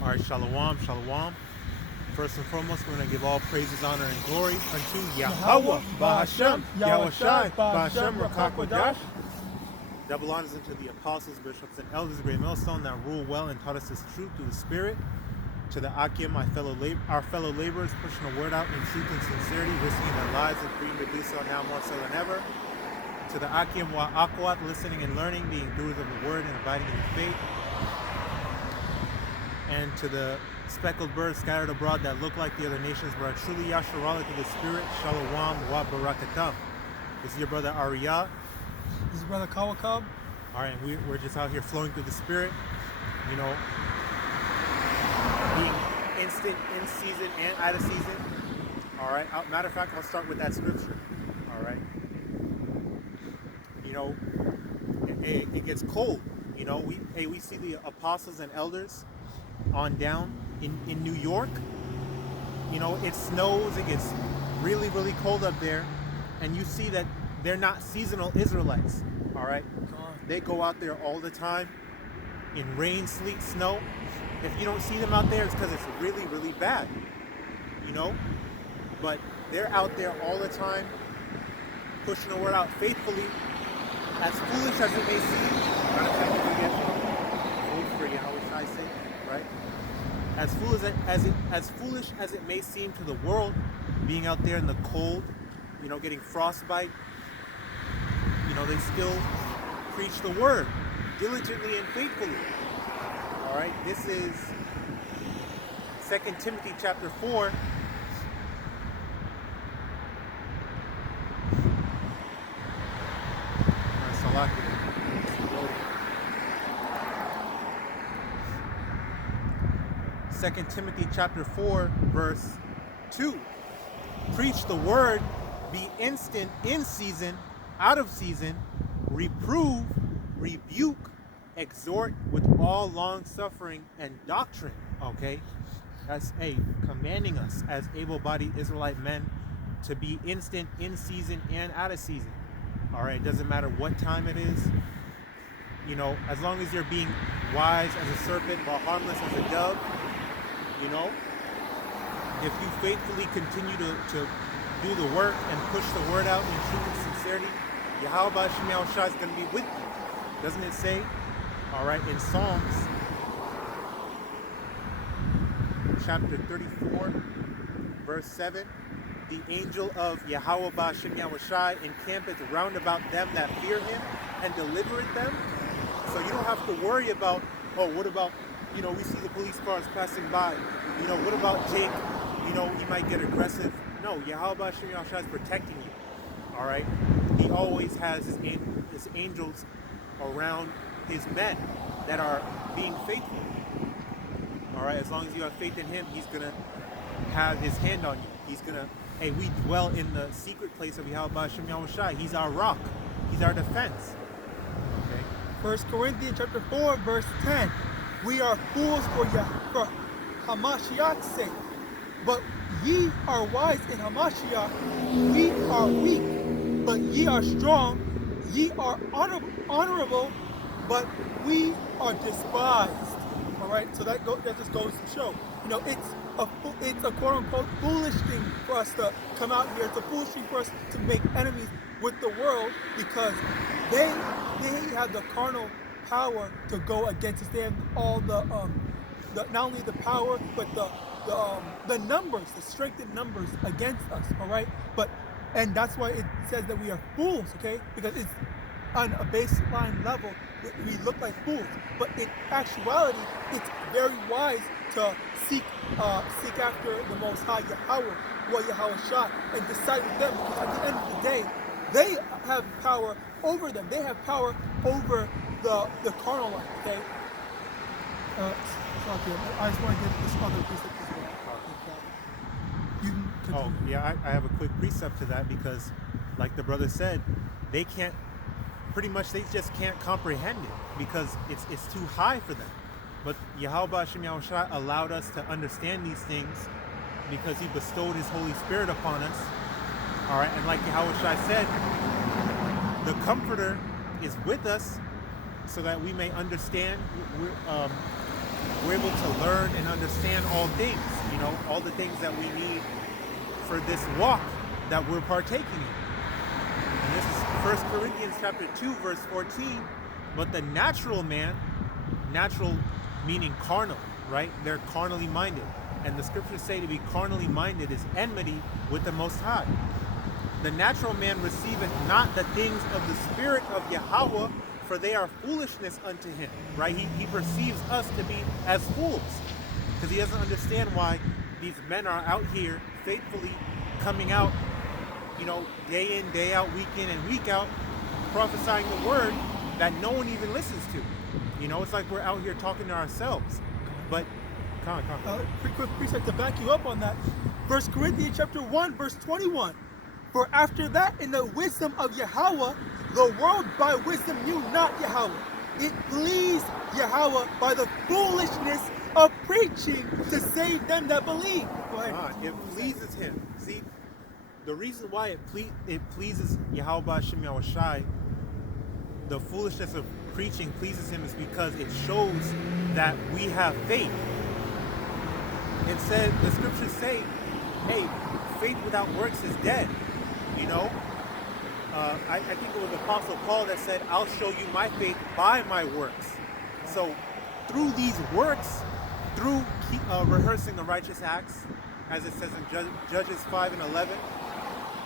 All right, shalom, shalom. First and foremost, we're going to give all praises, honor, and glory unto Yahawah, BAHASHAM, YAHAWASHI, BAHASHAM, QADASH. Double honors unto the apostles, bishops, and elders of Great Millstone that rule well and taught us this truth through the Spirit. To the Akim, our fellow laborers, pushing the word out in truth and sincerity, risking their lives and freedom to do so now more so than ever. To the Akim YAHAWAH, listening and learning, being doers of the word and abiding in the faith. And to the speckled birds scattered abroad that look like the other nations but are truly Yasharala to the Spirit, Shalom wa Barakatam. This is your brother Ariyah. This is brother Kawakab. All right, we're just out here flowing through the Spirit, you know, being instant in season and out of season. All right, matter of fact, I'll start with that scripture. All right, you know, it gets cold. You know, we see the apostles and elders on down in New York. You know, it snows, it gets really, really cold up there, and you see that they're not seasonal Israelites. All right, they go out there all the time in rain, sleet, snow. If you don't see them out there, it's because it's really, really bad, you know, but they're out there all the time pushing the word out faithfully, as foolish as it may seem. For YAHAWASHI's sake, right? As foolish as it may seem to the world, being out there in the cold, you know, getting frostbite, you know, they still preach the word diligently and faithfully. All right, this is 2 Timothy chapter 4. Second Timothy chapter 4, verse 2. Preach the word, be instant in season, out of season, reprove, rebuke, exhort with all long suffering and doctrine. Okay, that's commanding us as able-bodied Israelite men to be instant in season and out of season. All right, it doesn't matter what time it is. You know, as long as you're being wise as a serpent but harmless as a dove. You know, if you faithfully continue to do the work and push the word out in truth and sincerity, Yahawah is going to be with you. Doesn't it say? All right, in Psalms chapter 34, verse 7, the angel of Yahawah encampeth round about them that fear him and delivereth them. So you don't have to worry about, oh, what about, you know, we see the police cars passing by. You know, what about Jake? You know, he might get aggressive. No, Yahawah is protecting you. All right? He always has his angels around his men that are being faithful. All right? As long as you have faith in him, he's going to have his hand on you. He's going to, we dwell in the secret place of Yahawah. He's our rock. He's our defense. Okay? 1 Corinthians chapter 4, verse 10. We are fools for Hamashiach's sake, but ye are wise in Hamashiach. We are weak, but ye are strong. Ye are honorable, but we are despised. All right, so that just goes to show, you know, it's a quote unquote foolish thing for us to come out here. It's a foolish thing for us to make enemies with the world because they have the carnal power to go against us. They have all the not only the power but the numbers, the strength in numbers against us. All right, and that's why it says that we are fools. Okay, because it's on a baseline level we look like fools, but in actuality it's very wise to seek after the Most High YAHAWAH and decide with them, because at the end of the day they have power over them. They have power over the carnal life. Okay. I just want to get this other precept as well. You can continue. Oh yeah, I have a quick precept to that because, like the brother said, they just can't comprehend it because it's too high for them. But Yahawah allowed us to understand these things because he bestowed his Holy Spirit upon us. All right, and like Yahawashi said, the Comforter is with us so that we may understand we're able to learn and understand all things, you know, all the things that we need for this walk that we're partaking in. And this is 1 Corinthians chapter 2, verse 14. But the natural man, natural meaning carnal, right? They're carnally minded. And the scriptures say to be carnally minded is enmity with the Most High. The natural man receiveth not the things of the Spirit of Yahweh, for they are foolishness unto him, right? He perceives us to be as fools because he doesn't understand why these men are out here faithfully coming out, you know, day in, day out, week in and week out, prophesying the word that no one even listens to. You know, it's like we're out here talking to ourselves. But, quick precept to back you up on that. 1 Corinthians chapter 1, verse 21. For after that, in the wisdom of Yahweh, the world by wisdom knew not Yahweh. It pleased Yahweh by the foolishness of preaching to save them that believe. Go ahead. It pleases him. See, the reason why it pleases YAHAWASHI, the foolishness of preaching pleases him, is because it shows that we have faith. It said, the scriptures say, hey, faith without works is dead. You know, I think it was Apostle Paul that said, I'll show you my faith by my works. So through these works, through rehearsing the righteous acts, as it says in Judges 5 and 11,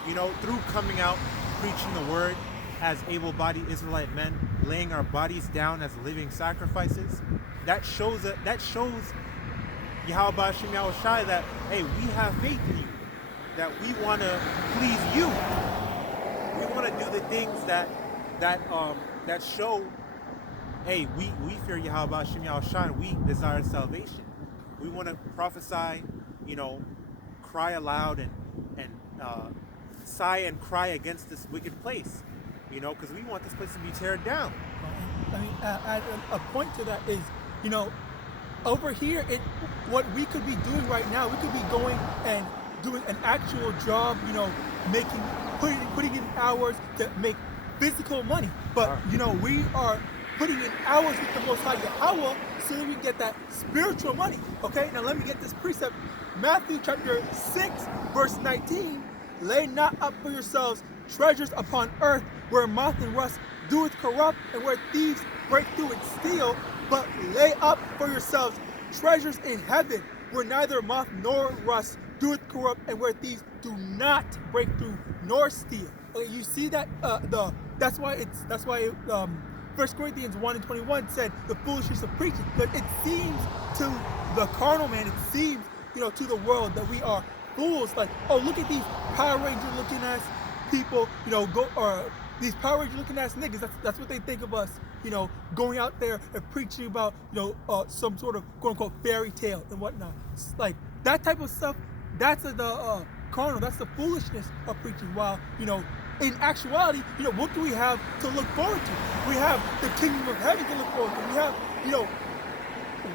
you know, through coming out, preaching the word as able-bodied Israelite men, laying our bodies down as living sacrifices, that shows Yahweh Shem Yahushai that, hey, we have faith in you, that we want to please you. We want to do the things that show, hey, we fear Yahweh Shem Yahushai, and we desire salvation. We want to prophesy, you know, cry aloud and sigh and cry against this wicked place, you know, because we want this place to be teared down. I mean, a point to that is, you know, over here, what we could be doing right now, we could be going and doing an actual job, you know, putting in hours to make physical money. But, you know, we are putting in hours with the Most High Yahweh so that we get that spiritual money. Okay, now let me get this precept. Matthew chapter 6, verse 19. Lay not up for yourselves treasures upon earth, where moth and rust doeth corrupt, and where thieves break through and steal, but lay up for yourselves treasures in heaven, where neither moth nor rust doeth corrupt, and where thieves do not break through nor steal. Okay, you see that that's why 1 Corinthians 1 and 21 said the foolishness of preaching. But it seems to the carnal man, it seems, you know, to the world that we are fools. Like, oh, look at these Power Ranger looking ass people, you know, these Power Ranger looking ass niggas. That's what they think of us, you know, going out there and preaching about, you know, some sort of quote unquote fairy tale and whatnot. It's like that type of stuff. That's the carnal. That's the foolishness of preaching. While, you know, in actuality, you know, what do we have to look forward to? We have the kingdom of heaven to look forward to. We have, you know,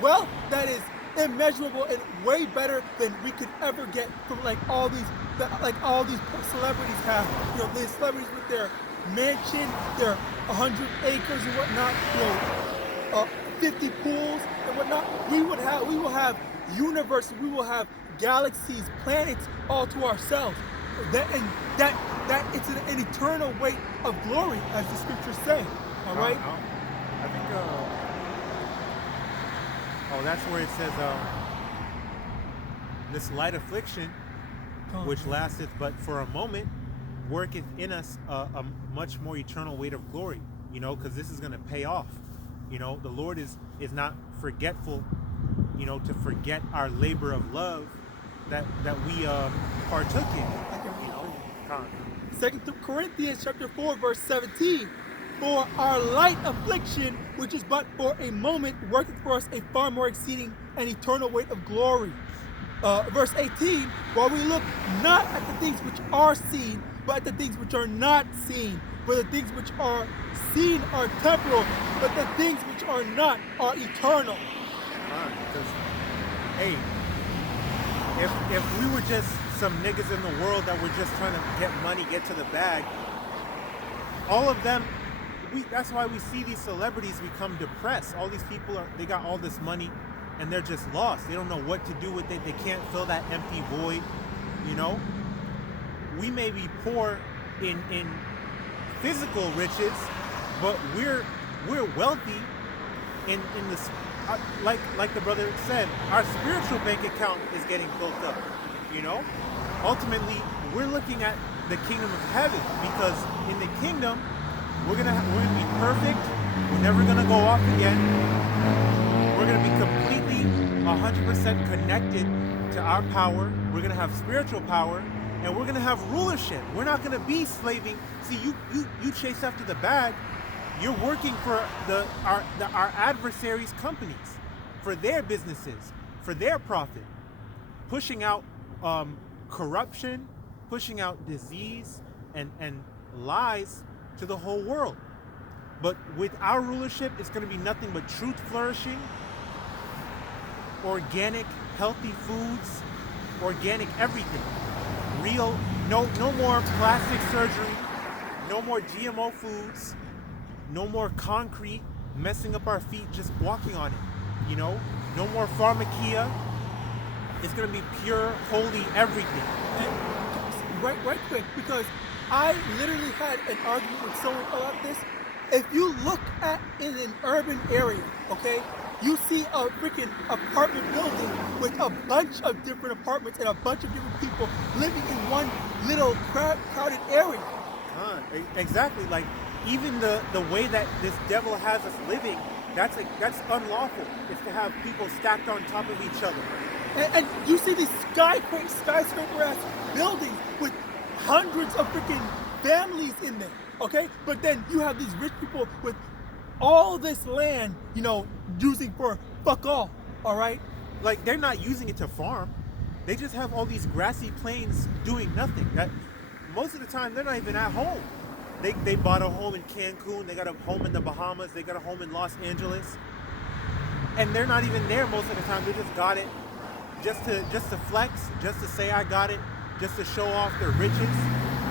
wealth that is immeasurable and way better than we could ever get from like all these celebrities have. You know, these celebrities with their mansion, their 100 acres and whatnot, you know, 50 pools and whatnot. We will have universes, we will have galaxies, planets all to ourselves. That it's an eternal weight of glory, as the scriptures say. All right. I think. That's where it says, this light affliction, which lasteth but for a moment, worketh in us a much more eternal weight of glory. You know, because this is going to pay off. You know, the Lord is not forgetful, you know, to forget our labor of love that we partook in. You know, 2 Corinthians chapter 4, verse 17. For our light affliction, which is but for a moment, worketh for us a far more exceeding and eternal weight of glory. Verse 18. While we look not at the things which are seen, but at the things which are not seen. For the things which are seen are temporal, but the things which are not are eternal. Because, hey, if we were just some niggas in the world that were just trying to get money, get to the bag, all of them, that's why we see these celebrities become depressed. All these people they got all this money, and they're just lost. They don't know what to do with it. They can't fill that empty void, you know? We may be poor in physical riches, but we're wealthy in this, like the brother said, our spiritual bank account is getting built up, you know? Ultimately, we're looking at the kingdom of heaven, because in the kingdom, we're gonna be perfect. We're never gonna go off again. We're gonna be completely 100% connected to our power. We're gonna have spiritual power, and we're gonna have rulership. We're not gonna be slaving. See, you chase after the bag. You're working for our adversaries' companies, for their businesses, for their profit, pushing out corruption, pushing out disease and lies to the whole world. But with our rulership, it's going to be nothing but truth flourishing, organic, healthy foods, organic everything. Real, no more plastic surgery, no more GMO foods, no more concrete messing up our feet just walking on it, you know? No more pharmakia. It's going to be pure, holy everything. And right quick, because I literally had an argument with someone about this. If you look at in an urban area, okay, you see a freaking apartment building with a bunch of different apartments and a bunch of different people living in one little crowded area. Exactly. Like, even the way that this devil has us living, that's unlawful. It's to have people stacked on top of each other. And you see these skyscraper-ass buildings with hundreds of freaking families in there, okay? But then you have these rich people with all this land, you know, using for fuck all right? Like, they're not using it to farm. They just have all these grassy plains doing nothing. That most of the time, they're not even at home. They bought a home in Cancun, they got a home in the Bahamas, they got a home in Los Angeles. And they're not even there most of the time. They just got it just to flex, just to say I got it, just to show off their riches.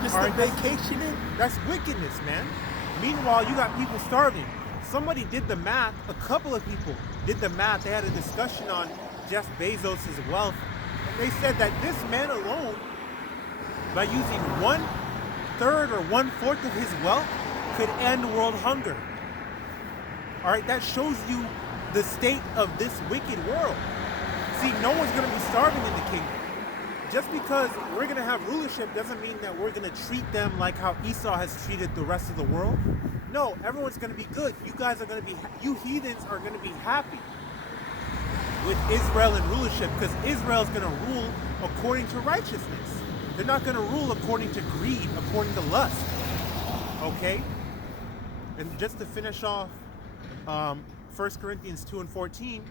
Just to vacation in. That's wickedness, man. Meanwhile, you got people starving. Somebody did the math, a couple of people did the math. They had a discussion on Jeff Bezos' wealth. And they said that this man alone, by using 1/3 or 1/4 of his wealth, could end world hunger. All right, that shows you the state of this wicked world. See, no one's going to be starving in the kingdom. Just because we're going to have rulership doesn't mean that we're going to treat them like how Esau has treated the rest of the world. No, everyone's going to be good. You guys are going to be, you heathens are going to be happy with Israel and rulership, because Israel's going to rule according to righteousness. They're not going to rule according to greed, according to lust. Okay? And just to finish off, 1 Corinthians 2:14,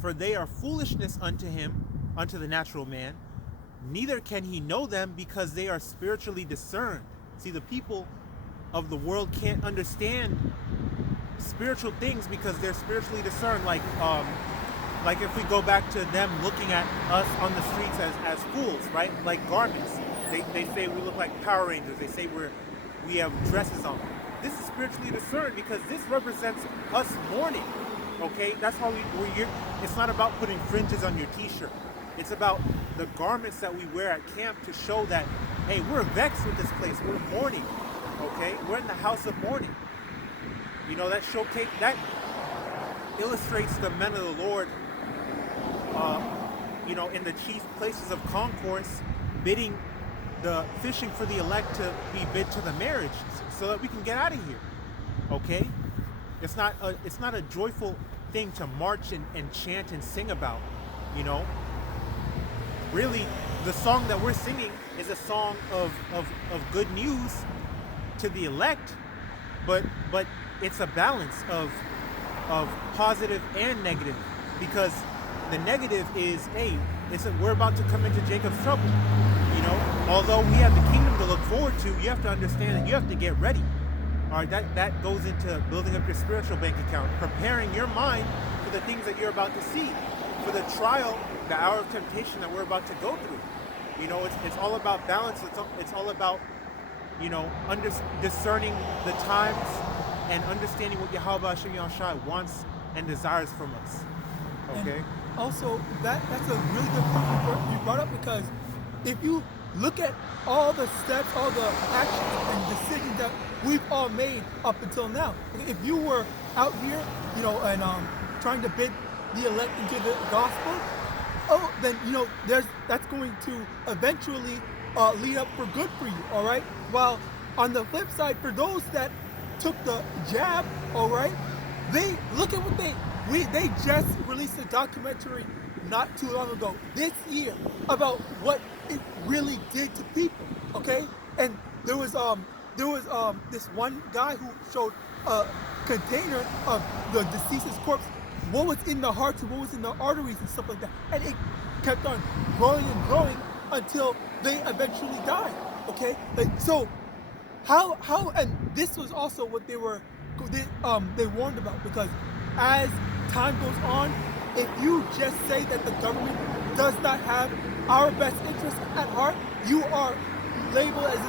for they are foolishness unto him, unto the natural man, neither can he know them because they are spiritually discerned. See, the people of the world can't understand spiritual things because they're spiritually discerned. Like if we go back to them looking at us on the streets as fools, right? Like garments. They say we look like Power Rangers. They say we have dresses on. This is spiritually discerned because this represents us mourning. Okay, that's why it's not about putting fringes on your t-shirt. It's about the garments that we wear at camp to show that, hey, we're vexed with this place. We're mourning. Okay, we're in the house of mourning. You know, that illustrates the men of the Lord, you know, in the chief places of concourse, fishing for the elect to be bid to the marriage so that we can get out of here. Okay? It's not a joyful thing to march and chant and sing about, you know? Really, the song that we're singing is a song of good news to the elect, but it's a balance of positive and negative, because the negative is, hey, we're about to come into Jacob's trouble. You know, although we have the kingdom to look forward to, you have to understand that you have to get ready. All right, that goes into building up your spiritual bank account, preparing your mind for the things that you're about to see, for the trial, the hour of temptation that we're about to go through. You know, it's all about balance. It's all about, you know, discerning the times and understanding what YAHAWAH and His wants and desires from us. Okay. And also, that's a really good point you brought up, because if you look at all the steps, all the actions and decisions that we've all made up until now, if you were out here, and trying to bid the elect into the gospel, then that's going to eventually lead up for good for you, all right? While on the flip side, for those that took the jab, all right, they look at what they just released a documentary not too long ago, this year, about what it really did to people, okay? And there was this one guy who showed a container of the deceased's corpse, what was in the hearts and what was in the arteries and stuff like that, and it kept on growing and growing until they eventually died, okay? So how and this was also what they warned about, because as time goes on, if you just say that the government does not have our best interests at heart, you are labeled as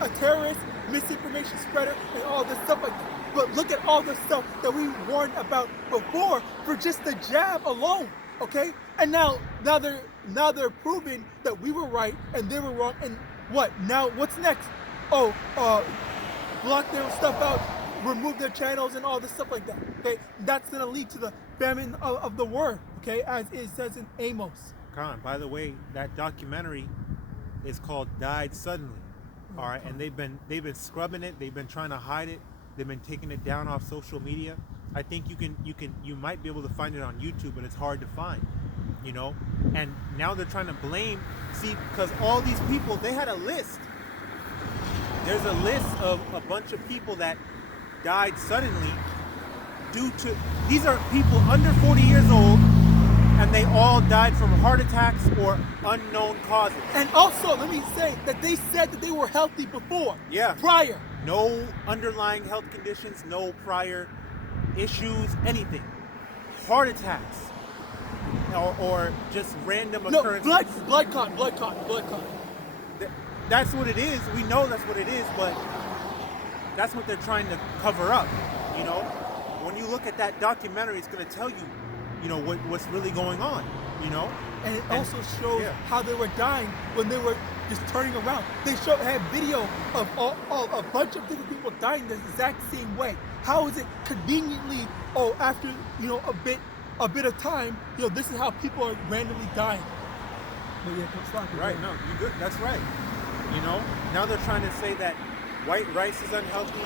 a terrorist, misinformation spreader, and all this stuff like that. But look at all the stuff that we warned about before for just the jab alone, okay? And now they're proving that we were right and they were wrong. And what? Now what's next? Block their stuff out, remove their channels and all this stuff like that. Okay, that's gonna lead to the famine of the word. Okay, as it says in Amos. Khan, by the way, that documentary is called "Died Suddenly." All right, and they've been scrubbing it. They've been trying to hide it. They've been taking it down off social media. I think you might be able to find it on YouTube, but it's hard to find. And now they're trying to blame. See, because all these people, they had a list. There's a list of a bunch of people that died suddenly due to, these are people under 40 years old, and they all died from heart attacks or unknown causes. And also, let me say that they said that they were healthy before. Yeah. Prior. No underlying health conditions, no prior issues, anything. Heart attacks. Or just random occurrences. No, blood clot. That's what it is. We know that's what it is, but that's what they're trying to cover up. When you look at that documentary, it's going to tell you, what's really going on. And it also shows how they were dying when they were just turning around. They had video of a bunch of different people dying the exact same way. How is it conveniently? After a bit of time, this is how people are randomly dying. But yeah, don't stop it. Right? No, you good? That's right. Now they're trying to say that white rice is unhealthy.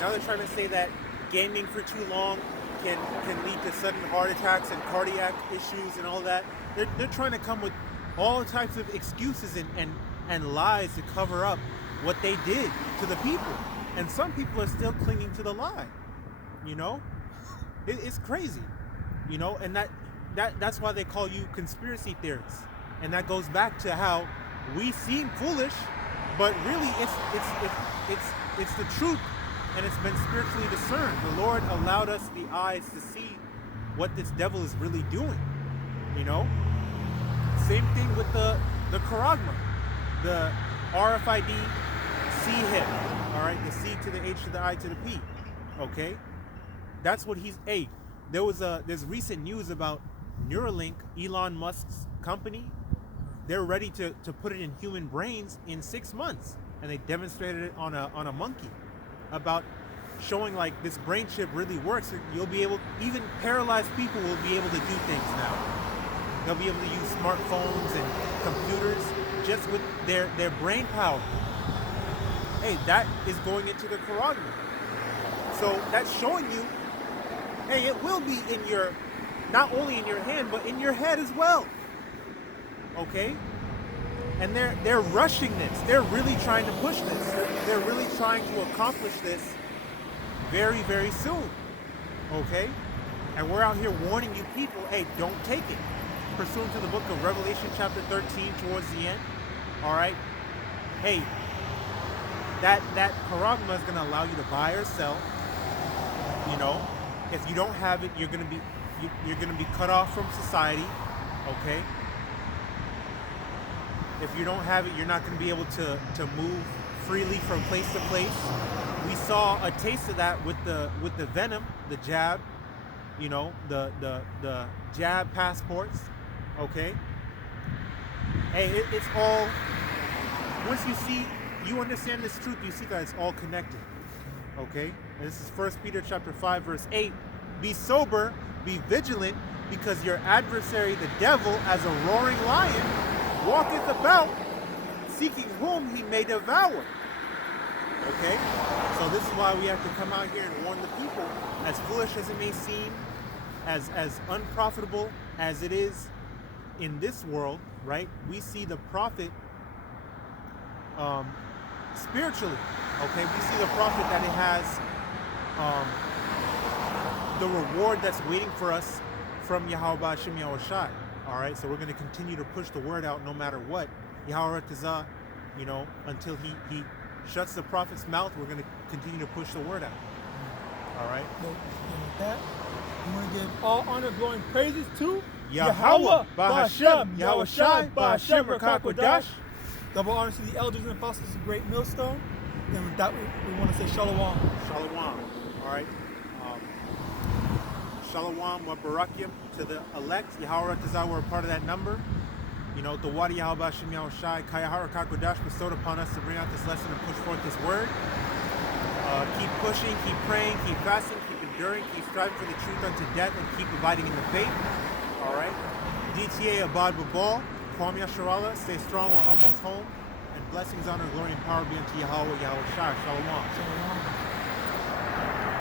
Now they're trying to say that gaming for too long can lead to sudden heart attacks and cardiac issues and all that. They're trying to come with all types of excuses and lies to cover up what they did to the people. And some people are still clinging to the lie. It's crazy. And that's why they call you conspiracy theorists. And that goes back to how we seem foolish, but really it's the truth, and it's been spiritually discerned. The Lord allowed us the eyes to see what this devil is really doing. Same thing with the charagma, the RFID C hip. All right, the C to the H to the I to the P. Okay, that's what there's recent news about Neuralink, Elon Musk's company. They're ready to put it in human brains in 6 months, and they demonstrated it on a monkey, about showing like this brain chip really works. You'll be able, even paralyzed people will be able to do things now. They'll be able to use smartphones and computers just with their brain power. Hey, that is going into the charagma. So that's showing you, hey, it will be in not only in your hand, but in your head as well. Okay? And they're rushing this. They're really trying to push this. They're really trying to accomplish this very, very soon. Okay? And we're out here warning you people, hey, don't take it. Pursuant to the book of Revelation chapter 13 towards the end. All right? Hey, that charagma is going to allow you to buy or sell. If you don't have it, you're going to be cut off from society. Okay? If you don't have it, you're not going to be able to move freely from place to place. We saw a taste of that with the venom, the jab. you know, the jab passports, okay? Hey, it's all, once you understand this truth, you see that it's all connected, okay? And this is 1 Peter chapter 5, verse 8. Be sober, be vigilant, because your adversary, the devil, as a roaring lion, walketh about, seeking whom he may devour. Okay? So this is why we have to come out here and warn the people, as foolish as it may seem, as unprofitable as it is in this world, right? We see the profit spiritually. Okay? We see the profit that it has, the reward that's waiting for us from YAHAWASHI, YAHAWASHI. All right? So we're going to continue to push the word out no matter what. YAHAWADAH, you know, until he shuts the prophet's mouth, we're going to continue to push the word out. All right? And with that, we want to give all honor, glory, and praises to YAHAWAH, BAHASHAM, YAHAWASHI, BAHASHAM, QADASH. Double honor to the elders and apostles of Great Millstone. And with that, we want to say Shalom. Shalom. All right? Shalom wa barakim to the elect. YAHAWADAH, we're a part of that number. You know, the Wadi YAHAWASHI, YAHAWASHI, Kayahara QADASH bestowed upon us to bring out this lesson and push forth this word. Keep pushing, keep praying, keep fasting, keep enduring, keep striving for the truth unto death, and keep abiding in the faith. All right? DTA Abad Babal, Kwame Yasharallah, stay strong, we're almost home. And blessings, honor, glory, and power be unto Yahweh, YAHAWASHI. Shalom. Shalom.